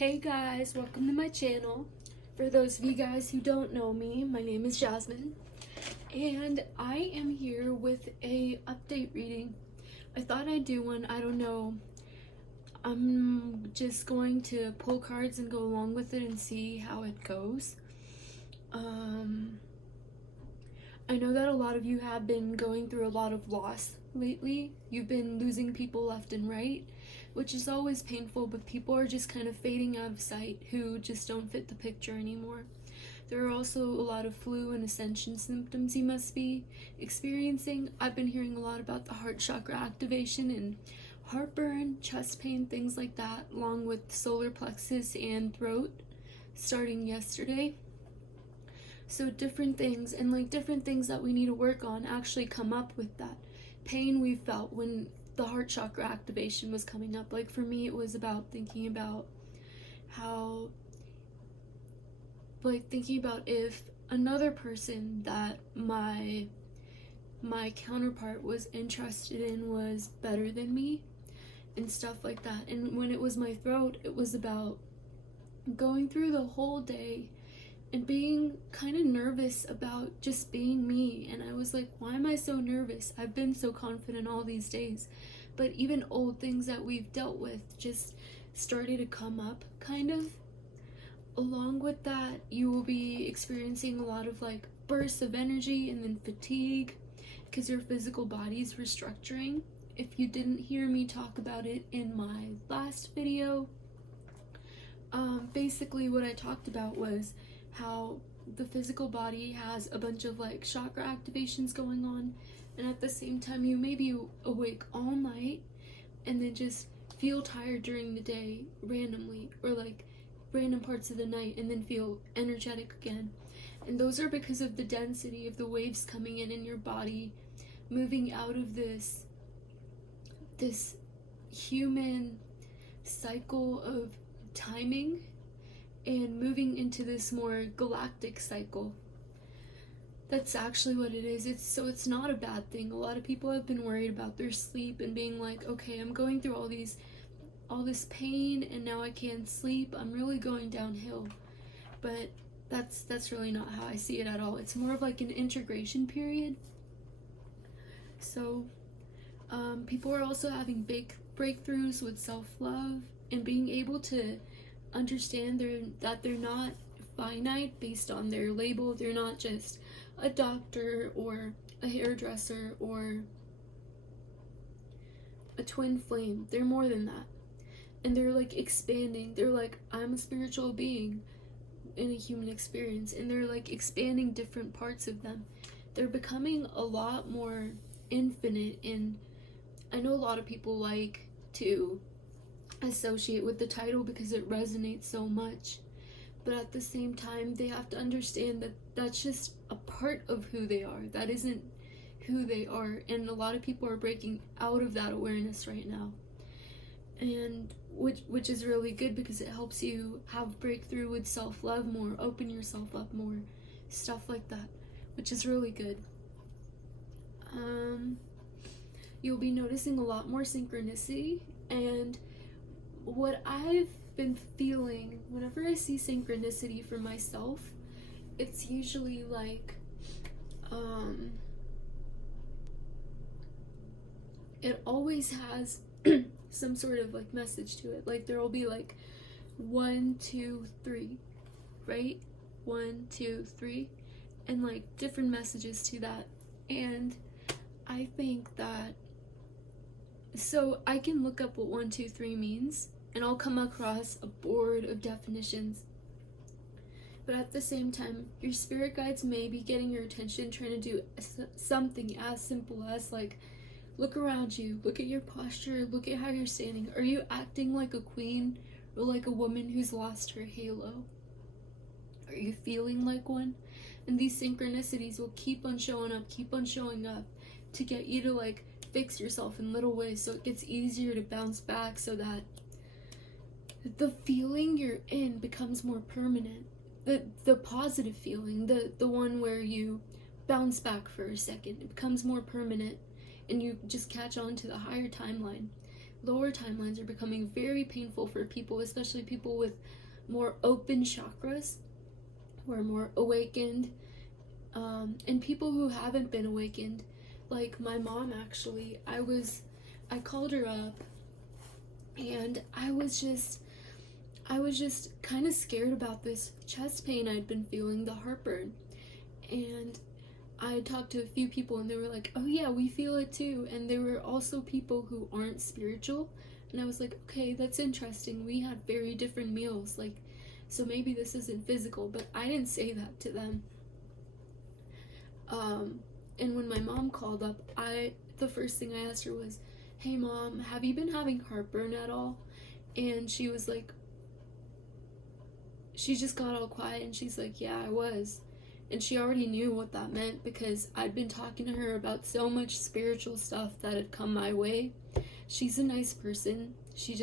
Hey guys, welcome to my channel. For those of you guys who don't know me, my name is Jasmine, and I am here with a update reading. I thought I'd do one. I don't know. I'm just going to pull cards and go along with it and see how it goes. I know that a lot of you have been going through a lot of loss lately. You've been losing people left and right, which is always painful, but people are just kind of fading out of sight who just don't fit the picture anymore. There are also a lot of flu and ascension symptoms you must be experiencing. I've been hearing a lot about the heart chakra activation and heartburn, chest pain, things like that, along with solar plexus and throat starting yesterday. So different things, and like different things that we need to work on actually come up with that pain we felt when the heart chakra activation was coming up. Like for me, it was about thinking about how, thinking about if another person that my counterpart was interested in was better than me and stuff like that. And when it was my throat, it was about going through the whole day and being kind of nervous about just being me. And I was like, why am I so nervous? I've been so confident all these days. But even old things that we've dealt with just started to come up, kind of. Along with that, you will be experiencing a lot of like bursts of energy and then fatigue because your physical body's restructuring. If you didn't hear me talk about it in my last video, basically what I talked about was how the physical body has a bunch of like chakra activations going on, and at the same time you may be awake all night and then just feel tired during the day randomly, or like random parts of the night, and then feel energetic again. And those are because of the density of the waves coming in your body, moving out of this human cycle of timing and moving into this more galactic cycle. That's actually what it is. It's not a bad thing. A lot of people have been worried about their sleep and being like, okay, I'm going through all this pain and now I can't sleep. I'm really going downhill. But that's really not how I see it at all. It's more of like an integration period. So people are also having big breakthroughs with self-love and being able to understand that they're not finite based on their label. They're not just a doctor or a hairdresser or a twin flame. They're more than that. And they're like expanding. They're like, I'm a spiritual being in a human experience, and they're like expanding different parts of them. They're becoming a lot more infinite. And I know a lot of people like to associate with the title because it resonates so much, but at the same time they have to understand that that's just a part of who they are. That isn't who they are, and a lot of people are breaking out of that awareness right now, and which is really good because it helps you have breakthrough with self-love more, open yourself up more, stuff like that, which is really good. You'll be noticing a lot more synchronicity, and what I've been feeling whenever I see synchronicity for myself, it's usually like it always has some sort of like message to it. Like there will be like 1, 2, 3, right? 1, 2, 3, and like different messages to that. And I think that, so I can look up what 1, 2, 3 means, and I'll come across a board of definitions. But at the same time, your spirit guides may be getting your attention, trying to do something as simple as like, look around you, look at your posture, look at how you're standing. Are you acting like a queen or like a woman who's lost her halo? Are you feeling like one? And these synchronicities will keep on showing up to get you to like fix yourself in little ways, so it gets easier to bounce back, so that the feeling you're in becomes more permanent. The positive feeling, the one where you bounce back for a second, it becomes more permanent, and you just catch on to the higher timeline. lower timelines are becoming very painful for people, especially people with more open chakras, who are more awakened, and people who haven't been awakened. Like my mom, actually, I called her up, and I was just kind of scared about this chest pain I'd been feeling, the heartburn. And I talked to a few people, and they were like, oh yeah, we feel it too. And there were also people who aren't spiritual, and I was like, okay, that's interesting. We had very different meals, like, so maybe this isn't physical, but I didn't say that to them. And when my mom called up, the first thing I asked her was, hey mom, have you been having heartburn at all? And she was like, she just got all quiet, and she's like, yeah, I was. And she already knew what that meant, because I'd been talking to her about so much spiritual stuff that had come my way. She's a nice person. She'd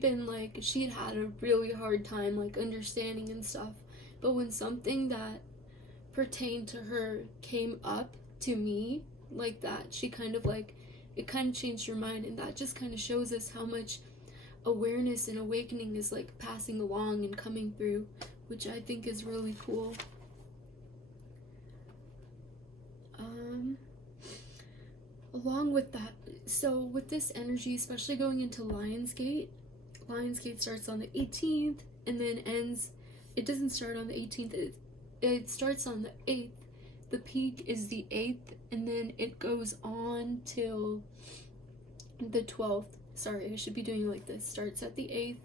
been like, she'd had a really hard time like understanding and stuff. But when something that pertained to her came up to me like that, she kind of like, it kind of changed her mind. And that just kind of shows us how much awareness and awakening is like passing along and coming through, which I think is really cool. Along with that, so with this energy, especially going into Lionsgate starts on the 18th and then ends, it doesn't start on the 18th, it starts on the 8th. The peak is the 8th, and then it goes on till the 12th. Sorry, I should be doing like this. Starts at the 8th.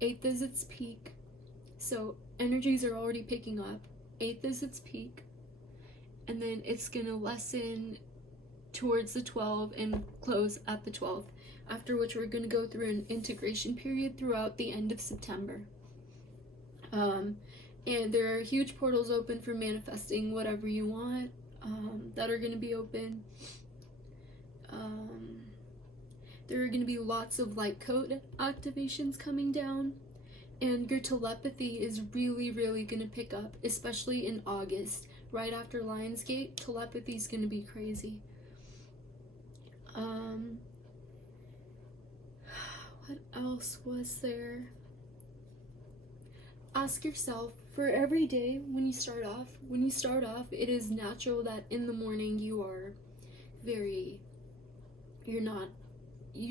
8th is its peak. So energies are already picking up. 8th is its peak. And then it's going to lessen towards the 12th and close at the 12th. After which we're going to go through an integration period throughout the end of September. And there are huge portals open for manifesting whatever you want that are going to be open. There are going to be lots of light code activations coming down, and your telepathy is really, really going to pick up, especially in August. Right after Lionsgate, telepathy is going to be crazy. What else was there? Ask yourself, for every day when you start off, it is natural that in the morning you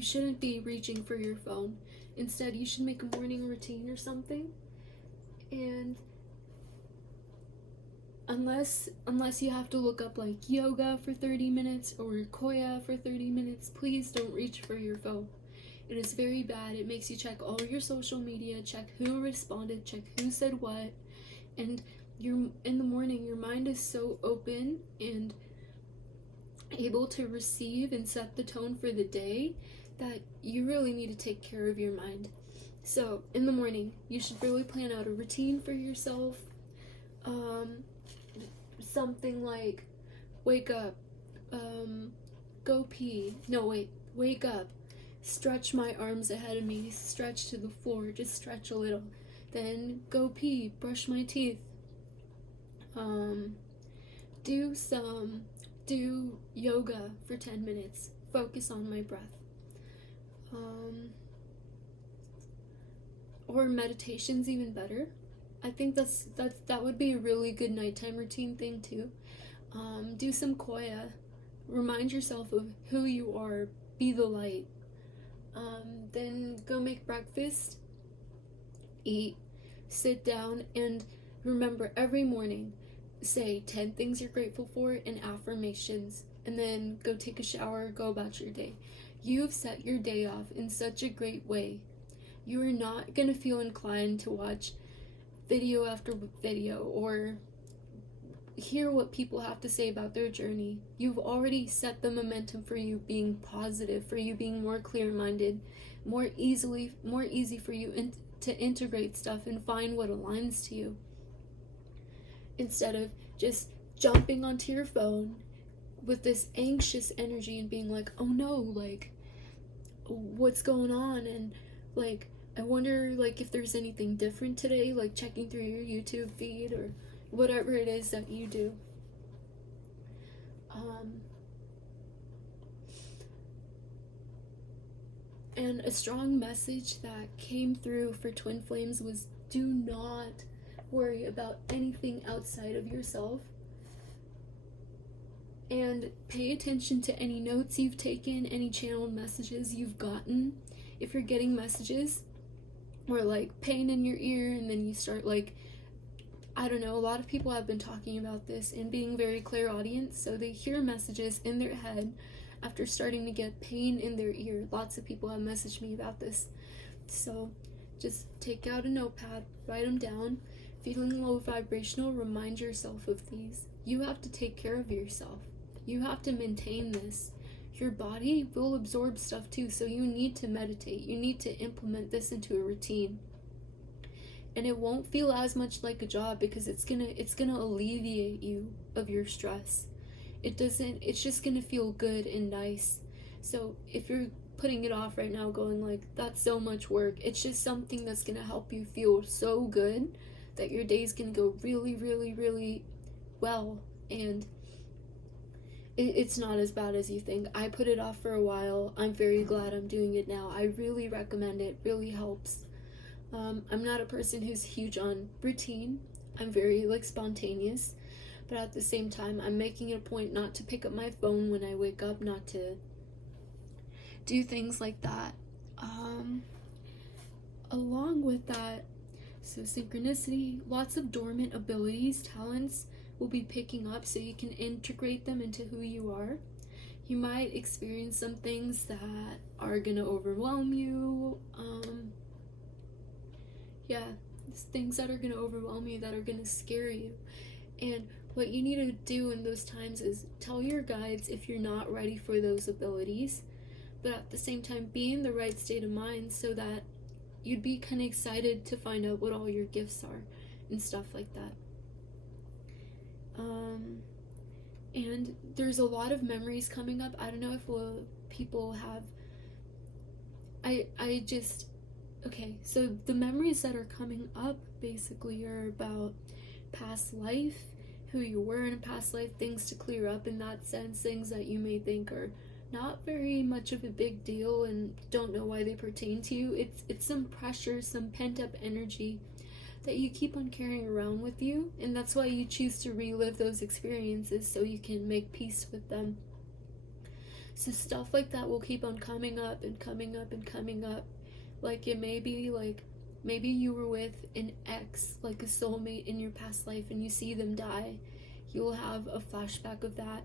shouldn't be reaching for your phone. Instead, you should make a morning routine or something. And unless you have to look up like yoga for 30 minutes or koya for 30 minutes, please don't reach for your phone. It is very bad. It makes you check all your social media, check who responded, check who said what. And in the morning, your mind is so open and able to receive and set the tone for the day that you really need to take care of your mind. So in the morning, you should really plan out a routine for yourself. Something like wake up, go pee. No, wait, wake up, stretch my arms ahead of me, stretch to the floor, just stretch a little. Then go pee, brush my teeth. Do yoga for 10 minutes. Focus on my breath. Or meditation's even better. I think that would be a really good nighttime routine thing too. Do some koya. Remind yourself of who you are. Be the light. Then go make breakfast. Eat. Sit down and remember every morning, say 10 things you're grateful for and affirmations, and then go take a shower, go about your day. You've set your day off in such a great way. You are not going to feel inclined to watch video after video or hear what people have to say about their journey. You've already set the momentum for you being positive, for you being more clear-minded, more easy for you to integrate stuff and find what aligns to you. Instead of just jumping onto your phone with this anxious energy and being like, oh no, like, what's going on? And like, I wonder like if there's anything different today, like checking through your YouTube feed or whatever it is that you do. And a strong message that came through for twin flames was, do not worry about anything outside of yourself. And pay attention to any notes you've taken, any channeled messages you've gotten. If you're getting messages or like pain in your ear, and then you start like, I don't know, a lot of people have been talking about this and being very clairaudient, so they hear messages in their head after starting to get pain in their ear. Lots of people have messaged me about this. So just take out a notepad, write them down. Feeling low vibrational, remind yourself of these. You have to take care of yourself. You have to maintain this. Your body will absorb stuff too, so you need to meditate. You need to implement this into a routine. And it won't feel as much like a job because it's gonna alleviate you of your stress. It's just gonna feel good and nice. So if you're putting it off right now, going like, that's so much work, it's just something that's gonna help you feel so good that your day's gonna go really, really, really well. And it's not as bad as you think. I put it off for a while. I'm very glad I'm doing it now. I really recommend it. Really helps. I'm not a person who's huge on routine. I'm very like spontaneous, but at the same time, I'm making it a point not to pick up my phone when I wake up, not to do things like that. Along with that, so synchronicity, lots of dormant abilities, talents will be picking up, so you can integrate them into who you are. You might experience some things that are gonna overwhelm you. Things that are gonna overwhelm you, that are gonna scare you. And what you need to do in those times is tell your guides if you're not ready for those abilities, but at the same time be in the right state of mind so that you'd be kind of excited to find out what all your gifts are and stuff like that. And there's a lot of memories coming up. I don't know if people have, okay, so the memories that are coming up basically are about past life, who you were in a past life, things to clear up in that sense, things that you may think are not very much of a big deal and don't know why they pertain to you. It's some pressure, some pent-up energy that you keep on carrying around with you, and that's why you choose to relive those experiences, so you can make peace with them. So stuff like that will keep on coming up and coming up and coming up. Like it may be like, maybe you were with an ex, like a soulmate in your past life, and you see them die. You will have a flashback of that,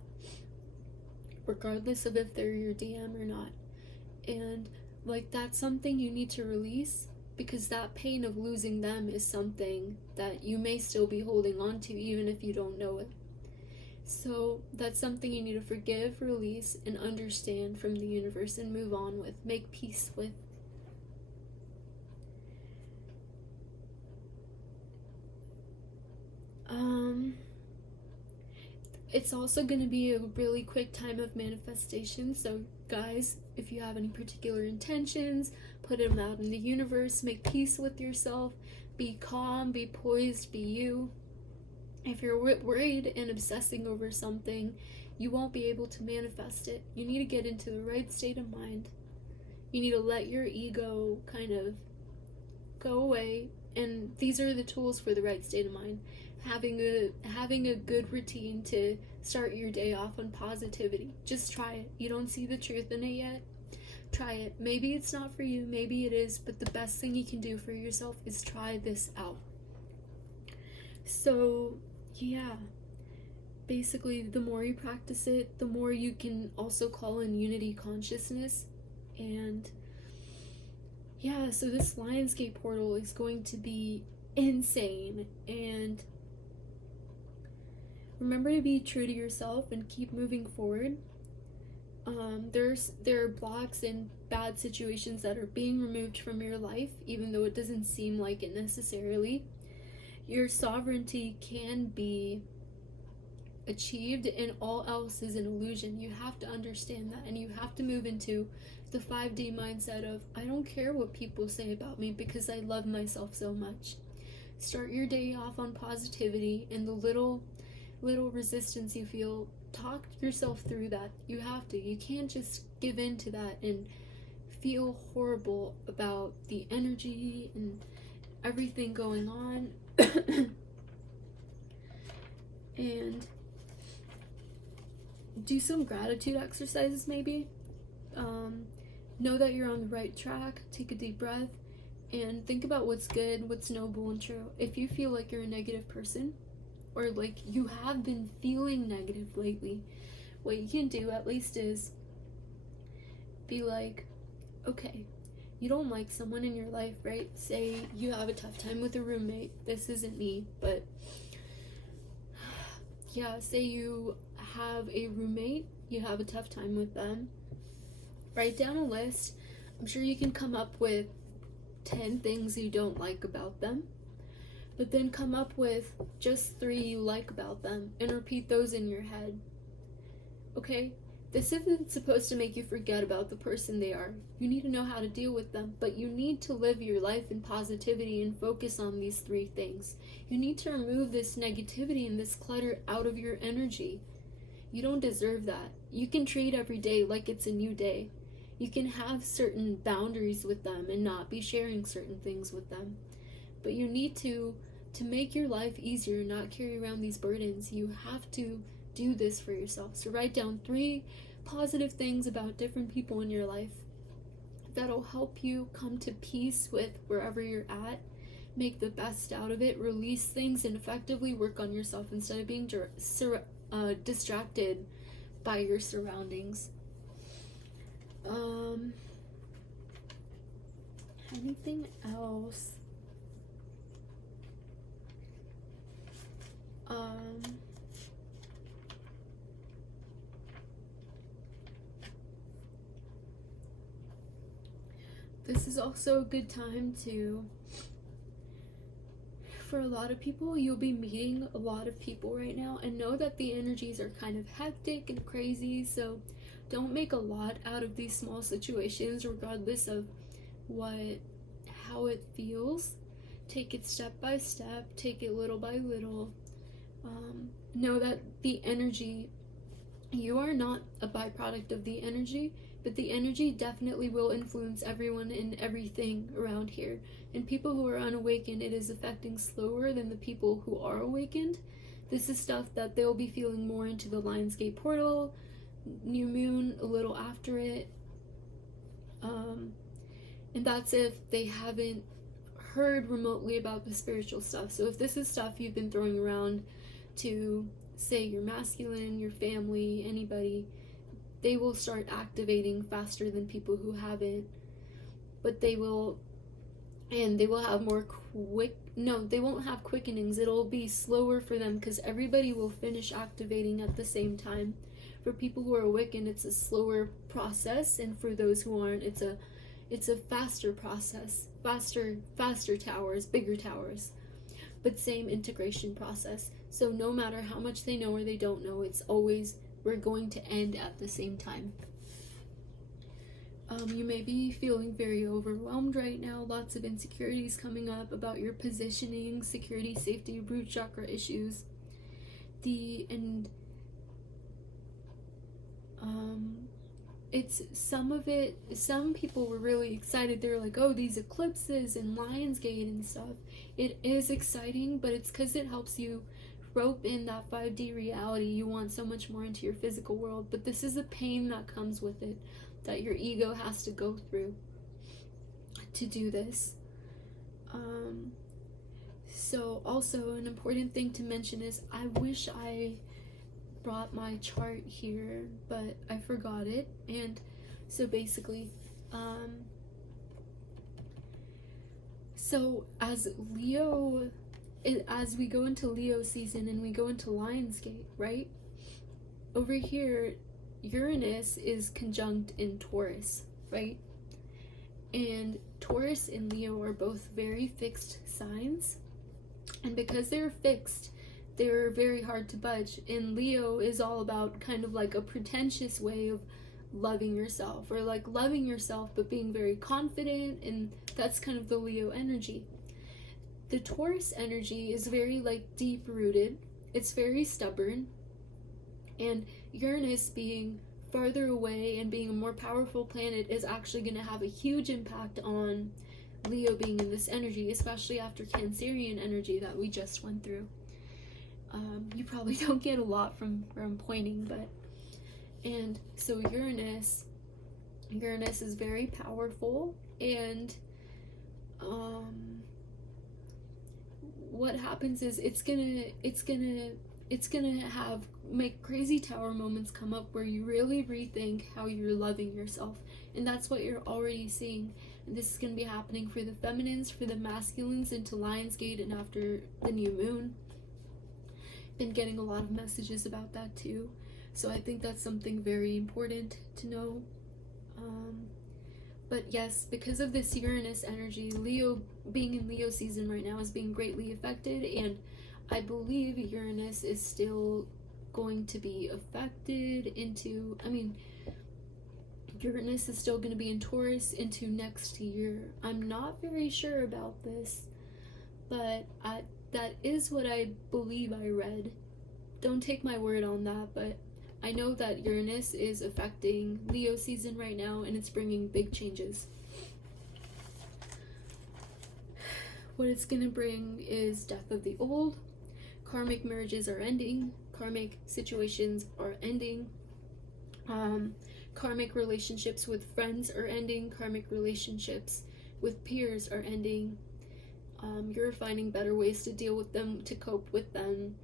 regardless of if they're your DM or not. And like, that's something you need to release, because that pain of losing them is something that you may still be holding on to even if you don't know it. So that's something you need to forgive, release, and understand from the universe and move on with, make peace with. It's also going to be a really quick time of manifestation, so guys, if you have any particular intentions, put them out in the universe, make peace with yourself, be calm, be poised, be you. If you're worried and obsessing over something, you won't be able to manifest it. You need to get into the right state of mind. You need to let your ego kind of go away, and these are the tools for the right state of mind. Having a good routine to start your day off on positivity. Just try it. You don't see the truth in it yet? Try it. Maybe it's not for you, maybe it is, but the best thing you can do for yourself is try this out. So, yeah. Basically, the more you practice it, the more you can also call in unity consciousness. And yeah, so this LIONSGATE portal is going to be insane, and remember to be true to yourself and keep moving forward. There are blocks and bad situations that are being removed from your life, even though it doesn't seem like it necessarily. Your sovereignty can be achieved, and all else is an illusion. You have to understand that, and you have to move into the 5D mindset of, I don't care what people say about me because I love myself so much. Start your day off on positivity, and the little resistance you feel, talk yourself through that. You have to. You can't just give in to that and feel horrible about the energy and everything going on. And do some gratitude exercises maybe. Know that you're on the right track. Take a deep breath and think about what's good, what's noble and true. If you feel like you're a negative person, or like you have been feeling negative lately, what you can do at least is be like, okay, you don't like someone in your life, right? Say you have a tough time with a roommate. This isn't me, but yeah, say you have a roommate, you have a tough time with them. Write down a list. I'm sure you can come up with 10 things you don't like about them, but then come up with just 3 you like about them and repeat those in your head. Okay? This isn't supposed to make you forget about the person they are. You need to know how to deal with them, but you need to live your life in positivity and focus on these 3 things. You need to remove this negativity and this clutter out of your energy. You don't deserve that. You can treat every day like it's a new day. You can have certain boundaries with them and not be sharing certain things with them. But you need to make your life easier and not carry around these burdens. You have to do this for yourself. So write down 3 positive things about different people in your life that'll help you come to peace with wherever you're at. Make the best out of it, release things, and effectively work on yourself instead of being distracted by your surroundings. Anything else? This is also a good time for a lot of people, you'll be meeting a lot of people right now, and know that the energies are kind of hectic and crazy, so don't make a lot out of these small situations regardless of how it feels. Take it step by step, take it little by little. Know that the energy, you are not a byproduct of the energy, but the energy definitely will influence everyone and everything around here. And people who are unawakened, it is affecting slower than the people who are awakened. This is stuff that they'll be feeling more into the LIONSGATE portal, new moon, a little after it. And that's if they haven't heard remotely about the spiritual stuff. So if this is stuff you've been throwing around to, say, your masculine, your family, anybody, they will start activating faster than people who haven't. But they will have more they won't have quickenings. It'll be slower for them because everybody will finish activating at the same time. For people who are awakened, it's a slower process, and for those who aren't, it's a faster process. Faster towers, bigger towers, but same integration process. So no matter how much they know or they don't know, it's always, we're going to end at the same time. You may be feeling very overwhelmed right now. Lots of insecurities coming up about your positioning, security, safety, root chakra issues. Some people were really excited. They're like, oh, these eclipses and LIONSGATE and stuff. It is exciting, but it's because it helps you rope in that 5D reality. You want so much more into your physical world, but this is a pain that comes with it, that your ego has to go through to do this. So also an important thing to mention is, I wish I brought my chart here, but I forgot it. And so basically, so as we go into Leo season and we go into LIONSGATE, right? Over here, Uranus is conjunct in Taurus, right? And Taurus and Leo are both very fixed signs. And because they're fixed, they're very hard to budge. And Leo is all about kind of like a pretentious way of loving yourself, or like loving yourself but being very confident, and that's kind of the Leo energy. The Taurus energy is very like deep rooted, it's very stubborn, and Uranus being farther away and being a more powerful planet is actually going to have a huge impact on Leo being in this energy, especially after Cancerian energy that we just went through. You probably don't get a lot from pointing, but, and so Uranus is very powerful, and what happens is it's gonna make crazy tower moments come up where you really rethink how you're loving yourself, and that's what you're already seeing. And this is going to be happening for the feminines, for the masculines into Lionsgate and after the new moon. Been getting a lot of messages about that too, so I think that's something very important to know. But yes, because of this Uranus energy, Leo being in Leo season right now is being greatly affected, and I believe Uranus is still going to be affected into, Uranus is still going to be in Taurus into next year. I'm not very sure about this, but that is what I believe I read. Don't take my word on that, but I know that Uranus is affecting Leo season right now, and it's bringing big changes. What it's going to bring is death of the old, karmic marriages are ending, karmic situations are ending, karmic relationships with friends are ending, karmic relationships with peers are ending. You're finding better ways to deal with them, to cope with them,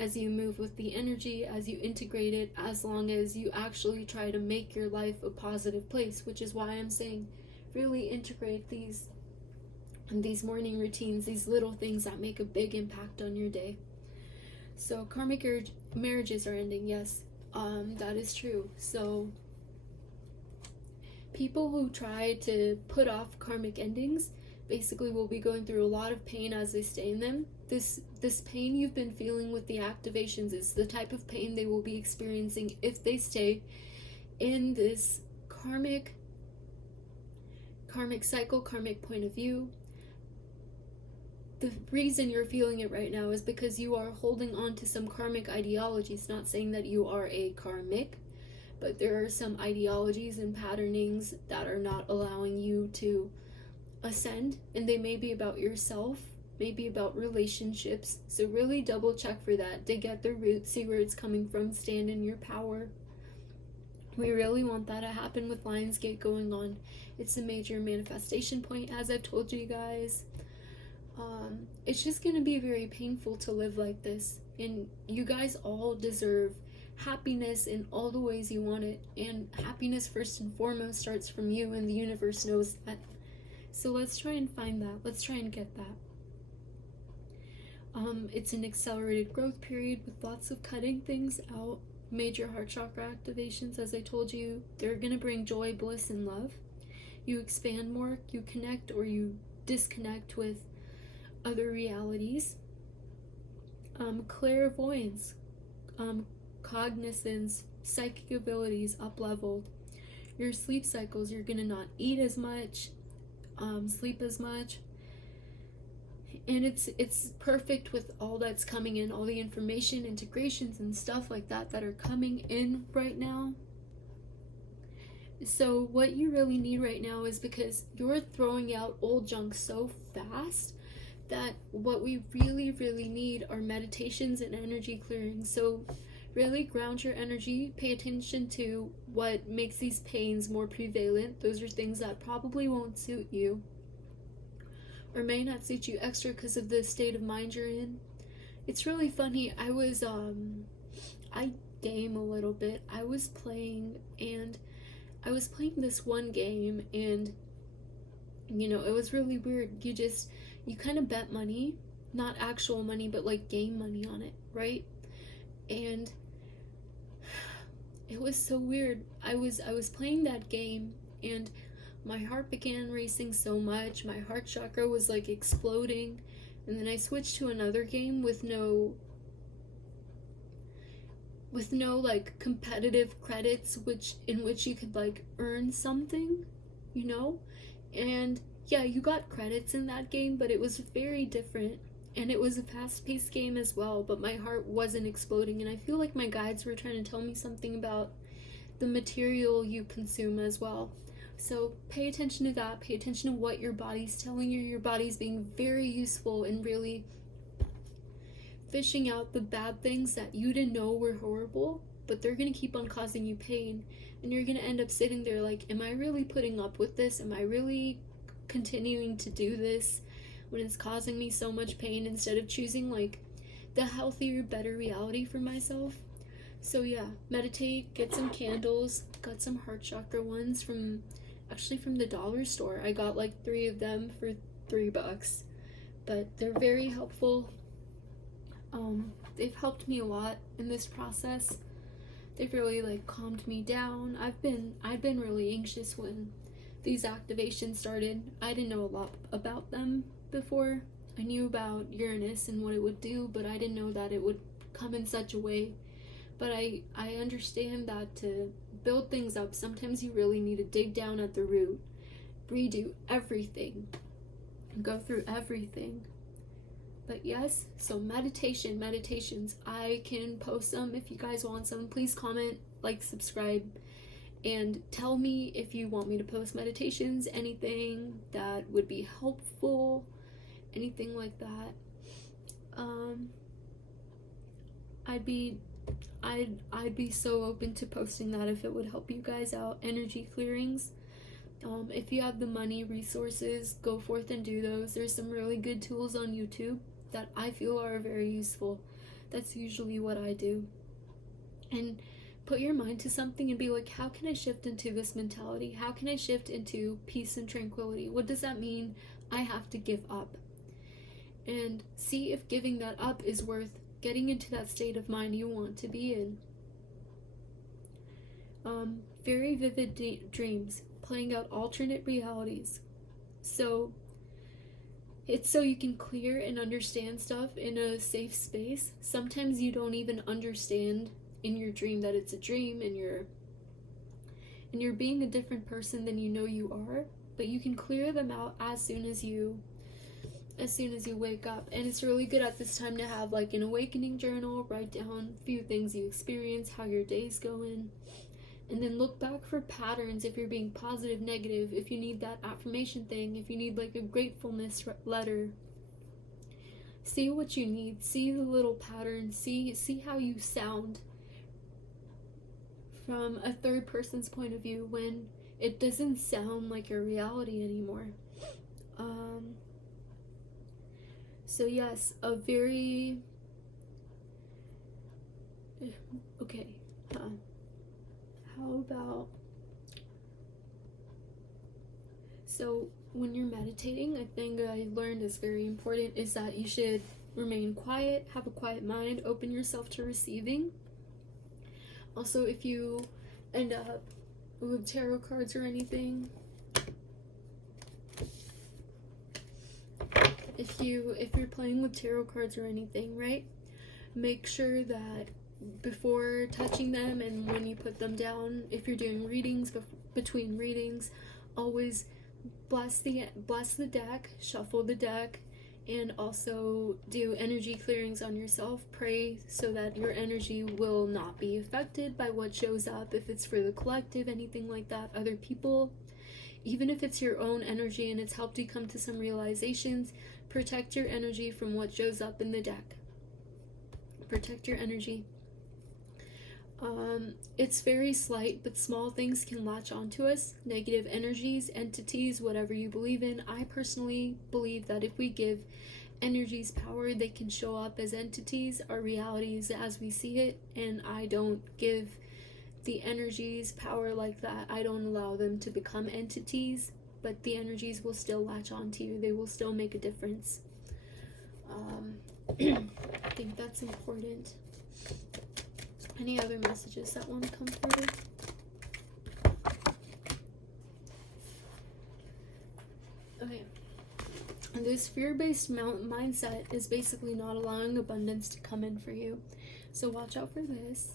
as you move with the energy, as you integrate it, as long as you actually try to make your life a positive place, which is why I'm saying really integrate these morning routines, these little things that make a big impact on your day. So karmic marriages are ending, yes, that is true. So people who try to put off karmic endings basically will be going through a lot of pain as they stay in them. This pain you've been feeling with the activations is the type of pain they will be experiencing if they stay in this karmic cycle, karmic point of view. The reason you're feeling it right now is because you are holding on to some karmic ideologies. Not saying that you are a karmic, but there are some ideologies and patternings that are not allowing you to ascend, and they may be about yourself, maybe about relationships. So really double check for that, dig at the root, see where it's coming from, stand in your power. We really want that to happen with Lionsgate going on. It's a major manifestation point, as I've told you guys. It's just going to be very painful to live like this, and you guys all deserve happiness in all the ways you want it, and happiness first and foremost starts from you, and the universe knows that. So let's try and find that. Let's try and get that. It's an accelerated growth period with lots of cutting things out. Major heart chakra activations, as I told you, they're going to bring joy, bliss, and love. You expand more, you connect, or you disconnect with other realities. Clairvoyance, cognizance, psychic abilities up-leveled. Your sleep cycles, you're going to not eat as much, sleep as much, and it's perfect with all that's coming in, all the information, integrations, and stuff like that are coming in right now. So what you really need right now is, because you're throwing out old junk so fast, that what we really, really need are meditations and energy clearing. So really ground your energy, pay attention to what makes these pains more prevalent. Those are things that probably won't suit you, or may not suit you extra because of the state of mind you're in. It's really funny, I game a little bit. I was playing this one game, and it was really weird. You kind of bet money, not actual money, but like game money on it, right? And it was so weird. I was playing that game, and my heart began racing so much. My heart chakra was like exploding. And then I switched to another game with no like competitive credits, in which you could like earn something, and yeah, you got credits in that game, but it was very different, and it was a fast-paced game as well, but my heart wasn't exploding. And I feel like my guides were trying to tell me something about the material you consume as well. So pay attention to that. Pay attention to what your body's telling you. Your body's being very useful in really fishing out the bad things that you didn't know were horrible, but they're going to keep on causing you pain. And you're going to end up sitting there like, am I really putting up with this? Am I really continuing to do this when it's causing me so much pain, instead of choosing like the healthier, better reality for myself? So yeah, meditate, get some candles, got some heart chakra ones from the dollar store. I got like 3 of them for $3, but they're very helpful. They've helped me a lot in this process. They've really like calmed me down. I've been really anxious when these activations started. I didn't know a lot about them before. I knew about Uranus and what it would do, but I didn't know that it would come in such a way. But I understand that to build things up, sometimes you really need to dig down at the root, redo everything, go through everything. But yes, so meditations, I can post some if you guys want some. Please comment, like, subscribe, and tell me if you want me to post meditations, anything that would be helpful, anything like that. I'd be so open to posting that if it would help you guys out. Energy clearings. If you have the money, resources, go forth and do those. There's some really good tools on YouTube that I feel are very useful. That's usually what I do. And put your mind to something and be like, how can I shift into this mentality? How can I shift into peace and tranquility? What does that mean I have to give up? And see if giving that up is worth getting into that state of mind you want to be in. Very vivid dreams, playing out alternate realities. So it's so you can clear and understand stuff in a safe space. Sometimes you don't even understand in your dream that it's a dream, and you're being a different person than you know you are, but you can clear them out as soon as you wake up. And it's really good at this time to have like an awakening journal, write down a few things you experience, how your day's going, and then look back for patterns. If you're being positive, negative, if you need that affirmation thing, if you need like a gratefulness letter, see what you need, see the little patterns, see how you sound from a third person's point of view when it doesn't sound like your reality anymore. So yes, a very okay. How about, so when you're meditating, a thing I learned is very important is that you should remain quiet, have a quiet mind, open yourself to receiving. Also, if you end up with tarot cards or anything, if you're playing with tarot cards or anything, right, make sure that before touching them and when you put them down, if you're doing readings, between readings, always bless the deck, shuffle the deck, and also do energy clearings on yourself. Pray so that your energy will not be affected by what shows up, if it's for the collective, anything like that, other people. Even if it's your own energy and it's helped you come to some realizations, protect your energy from what shows up in the deck. Protect your energy. It's very slight, but small things can latch onto us. Negative energies, entities, whatever you believe in. I personally believe that if we give energies power, they can show up as entities. Our reality is as we see it, and I don't give the energies power like that. I don't allow them to become entities, but the energies will still latch onto you. They will still make a difference. I think that's important. Any other messages that want to come through? Okay. And this fear-based mindset is basically not allowing abundance to come in for you. So watch out for this.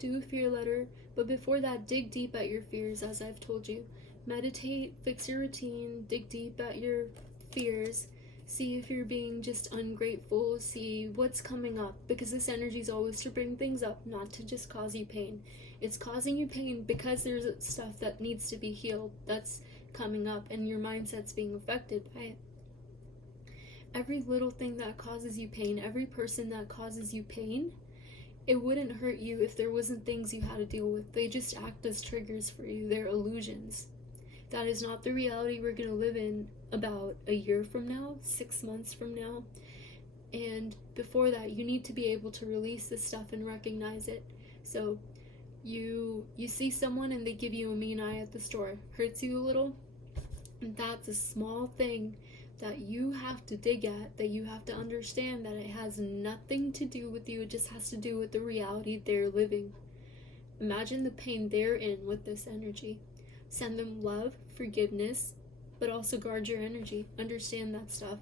Do a fear letter. But before that, dig deep at your fears, as I've told you. Meditate, fix your routine, dig deep at your fears. See if you're being just ungrateful. See what's coming up, because this energy is always to bring things up, not to just cause you pain. It's causing you pain because there's stuff that needs to be healed that's coming up, and your mindset's being affected by it. Every little thing that causes you pain, every person that causes you pain, it wouldn't hurt you if there wasn't things you had to deal with. They just act as triggers for you. They're illusions. That is not the reality we're going to live in about a year from now, 6 months from now. And before that, you need to be able to release this stuff and recognize it. So you see someone and they give you a mean eye at the store. Hurts you a little. And that's a small thing that you have to dig at, that you have to understand that it has nothing to do with you. It just has to do with the reality they're living. Imagine the pain they're in with this energy. Send them love, forgiveness, but also guard your energy. Understand that stuff.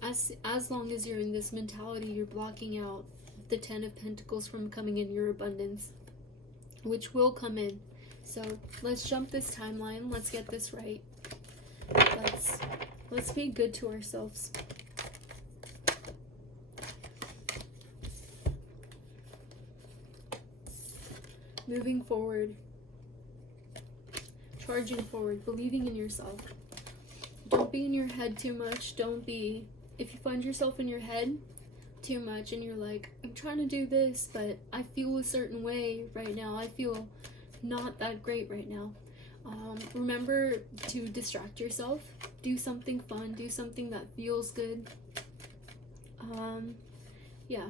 As long as you're in this mentality, you're blocking out the 10 of Pentacles from coming in your abundance, which will come in. So let's jump this timeline. Let's get this right. Let's be good to ourselves. Moving forward. Charging forward. Believing in yourself. Don't be in your head too much. If you find yourself in your head too much and you're like, I'm trying to do this, but I feel a certain way right now. I feel not that great right now. Remember to distract yourself. Do something fun. Do something that feels good. Yeah.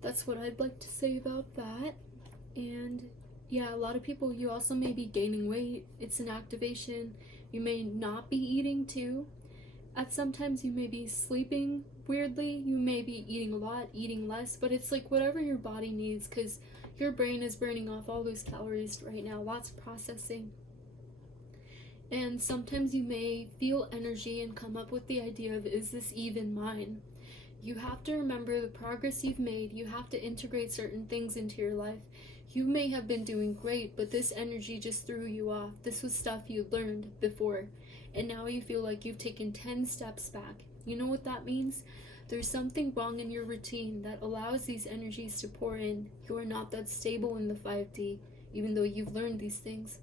That's what I'd like to say about that. And yeah, a lot of people, you also may be gaining weight. It's an activation. You may not be eating too. Sometimes you may be sleeping weirdly. You may be eating a lot, eating less, but it's like whatever your body needs, because your brain is burning off all those calories right now. Lots of processing. And sometimes you may feel energy and come up with the idea of, is this even mine? You have to remember the progress you've made. You have to integrate certain things into your life. You may have been doing great, but this energy just threw you off. This was stuff you learned before, and now you feel like you've taken 10 steps back. You know what that means? There's something wrong in your routine that allows these energies to pour in. You are not that stable in the 5D, even though you've learned these things.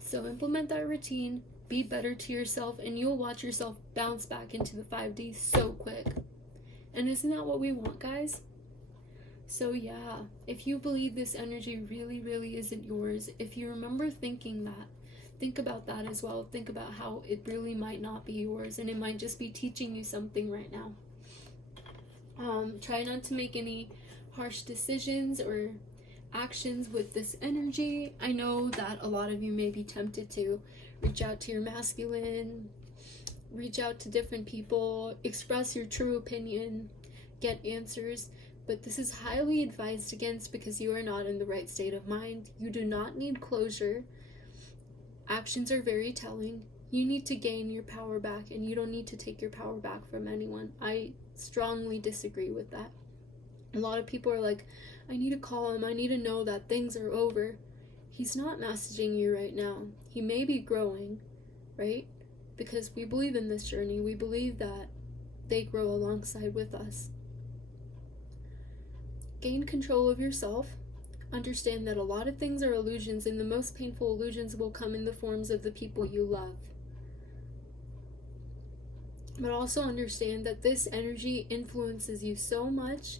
So implement that routine, be better to yourself, and you'll watch yourself bounce back into the 5D so quick. And isn't that what we want, guys? So yeah, if you believe this energy really, really isn't yours, if you remember thinking that, think about that as well. Think about how it really might not be yours, and it might just be teaching you something right now. Try not to make any harsh decisions or actions with this energy. I know that a lot of you may be tempted to reach out to your masculine, reach out to different people, express your true opinion, get answers, but this is highly advised against because you are not in the right state of mind. You do not need closure. Actions are very telling. You need to gain your power back, and you don't need to take your power back from anyone. I strongly disagree with that. A lot of people are like, I need to call him. I need to know that things are over. He's not messaging you right now. He may be growing, right? Because we believe in this journey. We believe that they grow alongside with us. Gain control of yourself. Understand that a lot of things are illusions, and the most painful illusions will come in the forms of the people you love. But also understand that this energy influences you so much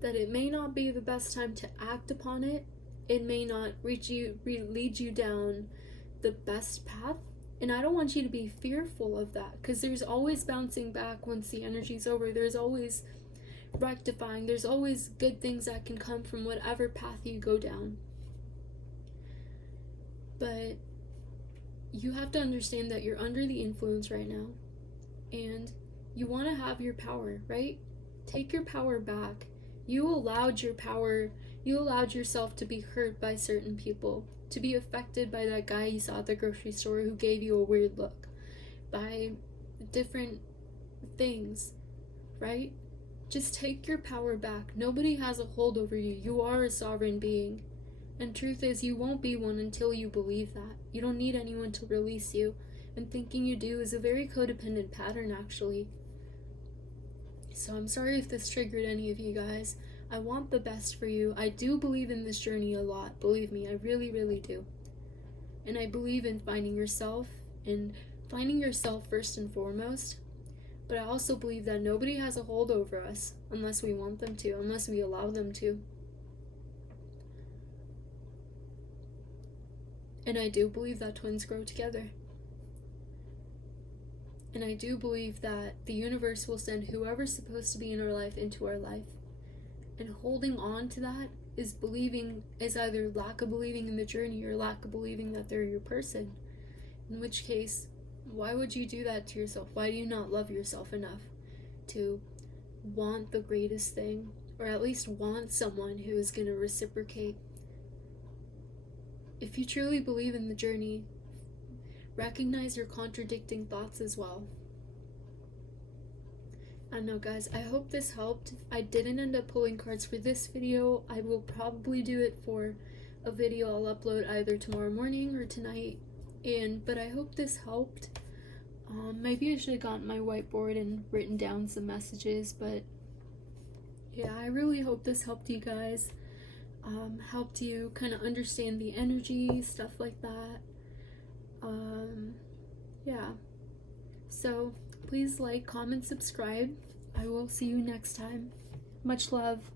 that it may not be the best time to act upon it. It may not lead you down the best path. And I don't want you to be fearful of that, because there's always bouncing back once the energy's over. There's always rectifying. There's always good things that can come from whatever path you go down. But you have to understand that you're under the influence right now, and you want to have your power, right? Take your power back. You allowed yourself to be hurt by certain people, to be affected by that guy you saw at the grocery store who gave you a weird look, by different things, right? Just take your power back. Nobody has a hold over you. You are a sovereign being. And truth is, you won't be one until you believe that. You don't need anyone to release you. and thinking you do is a very codependent pattern, actually. So I'm sorry if this triggered any of you guys. I want the best for you. I do believe in this journey a lot. Believe me, I really, really do. And I believe in finding yourself, and finding yourself first and foremost. But I also believe that nobody has a hold over us unless we want them to, unless we allow them to. And I do believe that twins grow together. And I do believe that the universe will send whoever's supposed to be in our life into our life. And holding on to that is either lack of believing in the journey or lack of believing that they're your person. In which case, why would you do that to yourself? Why do you not love yourself enough to want the greatest thing, or at least want someone who is going to reciprocate? If you truly believe in the journey, recognize your contradicting thoughts as well. I don't know, guys, I hope this helped. I didn't end up pulling cards for this video. I will probably do it for a video I'll upload either tomorrow morning or tonight. But I hope this helped. Maybe I should have gotten my whiteboard and written down some messages, but yeah, I really hope this helped you guys. Helped you kind of understand the energy, stuff like that. Yeah. So please like, comment, subscribe. I will see you next time. Much love.